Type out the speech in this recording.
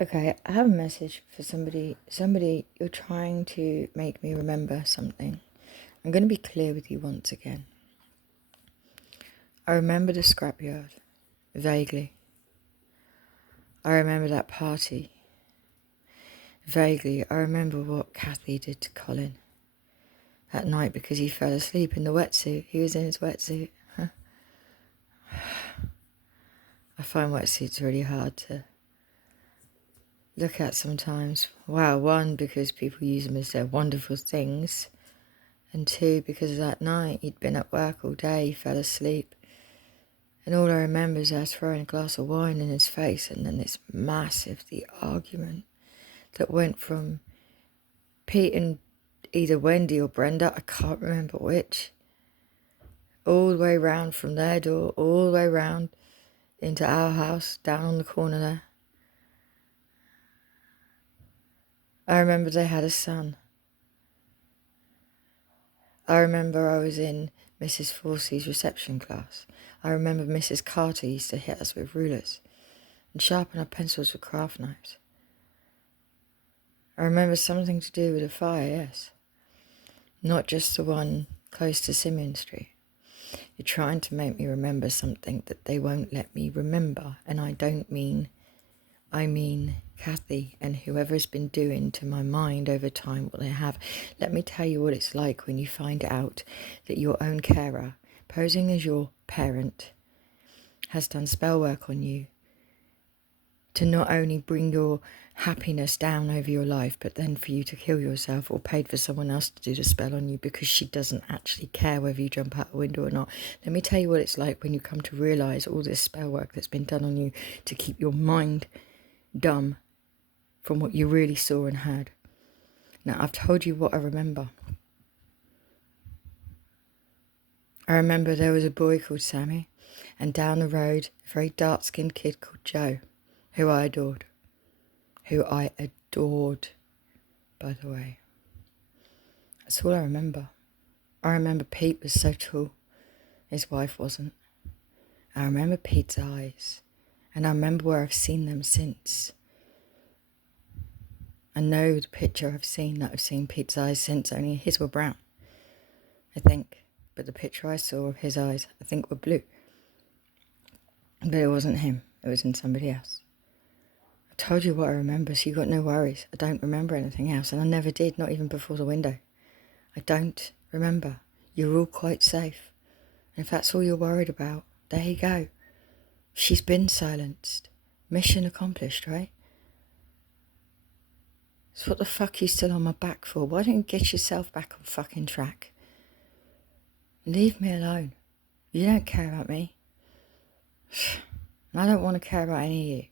Okay, I have a message for somebody. Somebody, you're trying to make me remember something. I'm going to be clear with you once again. I remember the scrapyard, vaguely. I remember that party, vaguely. I remember what Kathy did to Colin that night because he fell asleep in the wetsuit. He was in his wetsuit. I find wetsuits really hard to look at sometimes. Wow, one, because people use them as their wonderful things. And two, because that night he'd been at work all day, he fell asleep. And all I remember is us throwing a glass of wine in his face, and then this the argument that went from Pete and either Wendy or Brenda, I can't remember which, all the way round from their door, all the way round into our house, down on the corner there. I remember they had a son. I remember I was in Mrs. Forsey's reception class. I remember Mrs. Carter used to hit us with rulers and sharpen our pencils with craft knives. I remember something to do with a fire, yes. Not just the one close to Simeon Street. You're trying to make me remember something that they won't let me remember. And I mean Kathy and whoever's been doing to my mind over time what they have. Let me tell you what it's like when you find out that your own carer, posing as your parent, has done spell work on you to not only bring your happiness down over your life, but then for you to kill yourself, or paid for someone else to do the spell on you because she doesn't actually care whether you jump out the window or not. Let me tell you what it's like when you come to realise all this spell work that's been done on you to keep your mind dumb from what you really saw and heard. Now, I've told you what I remember. I remember there was a boy called Sammy, and down the road, a very dark-skinned kid called Joe, who I adored, by the way. That's all I remember. I remember Pete was so tall, his wife wasn't. I remember Pete's eyes, and I remember where I've seen them since. I know the picture I've seen Pete's eyes since, only his were brown, I think. But the picture I saw of his eyes, I think, were blue. But it wasn't him, it was in somebody else. I told you what I remember, so you got no worries. I don't remember anything else, and I never did, not even before the window. I don't remember. You're all quite safe. And if that's all you're worried about, there you go. She's been silenced. Mission accomplished, right? So what the fuck are you still on my back for? Why don't you get yourself back on fucking track? Leave me alone. You don't care about me. I don't want to care about any of you.